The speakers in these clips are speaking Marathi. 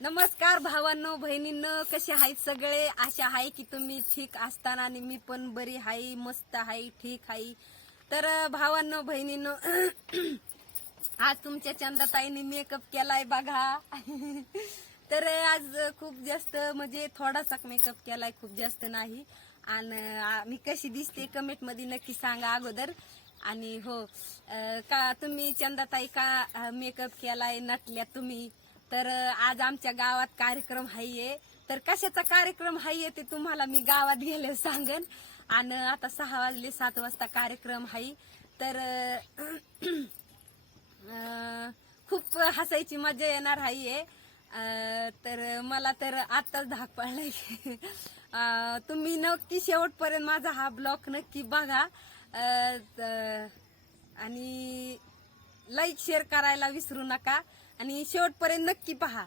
नमस्कार भावांनो बहिणींनो कसे आहेत सगळे? आशा आहे की तुम्ही ठीक असताना आणि मी पण बरी आहे मस्त आहे ठीक आहे. तर भावांनो बहिणींनो आज तुमच्या चंदाताईने मेकअप केलाय बघा. तर आज खूप जास्त म्हणजे थोडासा मेकअप केलाय खूप जास्त नाही. आणि मी कशी दिसते कमेंटमध्ये नक्की सांगा अगोदर. आणि हो का तुम्ही चंदाताई का मेकअप केलाय नटल्या तुम्ही? तर आज आमच्या गावात कार्यक्रम हाये. तर कशाचा कार्यक्रम हाये ते तुम्हाला मी गावात गेले सांगेन. आणि आता सहा वाजले सात वाजता कार्यक्रम हाय. तर खूप हसायची मजा येणार हाये. तर मला तर आताच धाक पडलाय. तुम्ही नक्की शेवटपर्यंत माझा हा ब्लॉग नक्की बघा. आणि लाईक शेअर करायला विसरू नका. आणि शेवटपर्यंत नक्की पहा.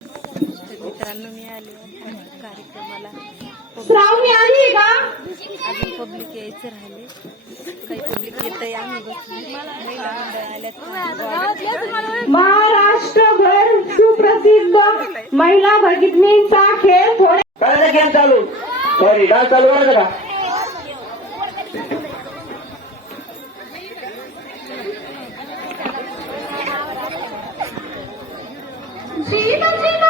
तर मित्रांनो मी आले कार्यक्रमाला. का? अजून पब्लिक यायचं राहिले काही पब्लिक येत आहे आम्ही बसलो महाराष्ट्रभर सुप्रसिद्ध महिला भगिनींचा खेळ थोडे चालू. सॉरी डान्स चालू करायचं का तुम्ही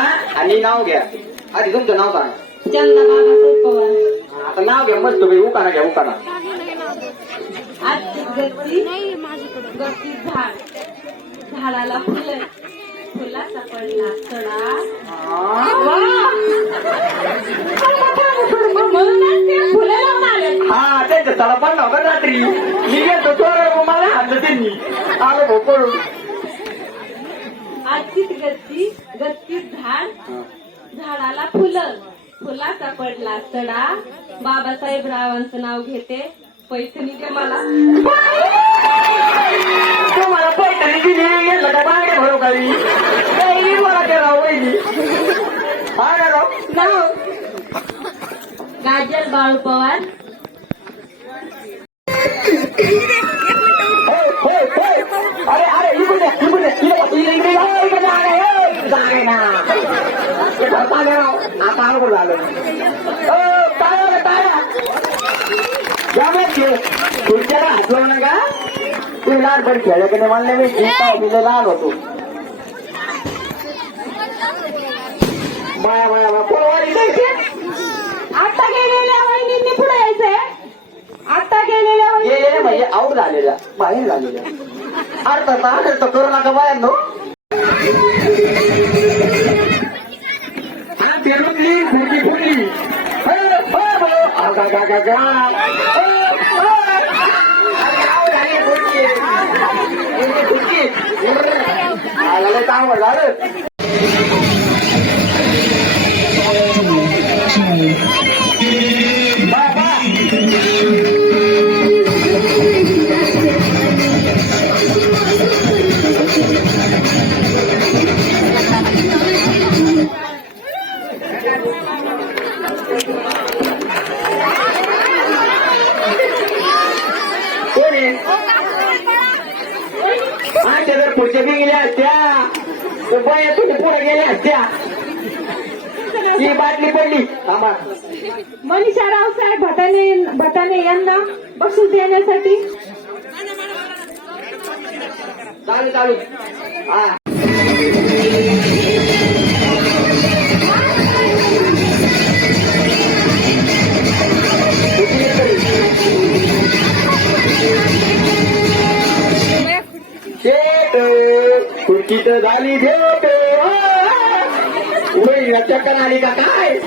सांगा आणि नाव घ्या. आधी तुमचं नाव सांगा. चंदा बाबासाहेब पवार. आता नाव घ्या मस्त पैकी. उकाना घ्या उकाना. आजची गती गती झाड. झाडाला फुलं. फुलाचा पडला सडा म्हणूनच ते फुलं लावून आले हा त्यांच्या तला पण नव्हता रात्री. मी गेलो चोर मला हाणलं त्यांनी. आलो पळून. आजचीच गती गतीत झाड. झाडाला फुलं. फुलाचा पडला सडा. बाबासाहेब रावांचं नाव घेते. पैठणी दे मला. तुम्हाला पैठणी दिली गेलं का बाहेर भरू काही काही मला ते राव वहिनी ना राव? नाव काजल बाळू पवार होय, होय, होय. अरे अरे इकडे द्या, इकडे द्या. इकडे इकडे इकडे जाऊ, इकडे जाऊ, अरे, ए, जाऊ दे ना. ते भरता दे राव. मग खेळ. तुमच्याला हात लावू नका. तुम्ही लहानपणी खेळले की नाही. तेव्हा मी लय लहान होतो. कोण वारी जायचे आता गेलेल्या वहिनींनी पुढे यायचंय. आता गेलेल्या वहिनी म्हणजे आऊट झालेल्या बाहेर झालेल्या. अर्थ अर्थ करू नका बाहेर नो फुटली, फुटली. आला चांगलं झालं आमच्या जर पुढच्या बी गेल्या असत्या बाया तुझ्या पुढे गेल्या असत्या. ही बाटली पडली. थांबा. मनीषा रावसाहेब भटाने भटाने यांना बक्षीस देण्यासाठी. चालू चालू. हा. होय याच्या आली का काय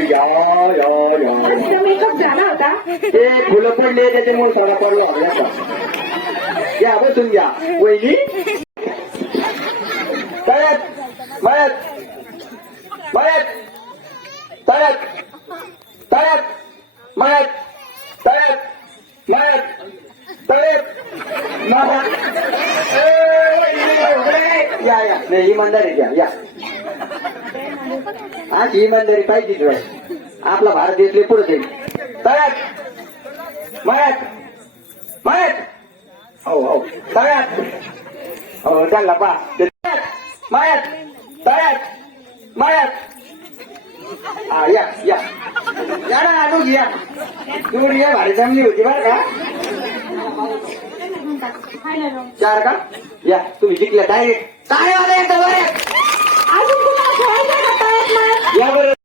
यायचं या या या. मेकअप झाला होता. ते फुलं पडले त्याच्यामुळे सगळा पडला. या बसून घ्या. वहिनी. तळ्यात मळ्यात. मळ्यात. तळ्यात. तळ्यात. मळ्यात. तळ्यात. मळ्यात. तळ्यात. या या. नाही इमानदारी द्या या. अशी इमानदारी पाहिजे बाय आपला भारत देश पुढे जाईल सगळ्यात मळ्यात. मळ्यात. हो हो. सगळ्यात हो चालला पा तळ्यात. मळ्यात. तळ्यात. मळ्यात. हा या या. या ना आणू या. तुम्ही या भारी चांगली होती बरं का? चार का? या तुम्ही जिंकल्या डायरेक्ट काय आलं एकदा बरं अजून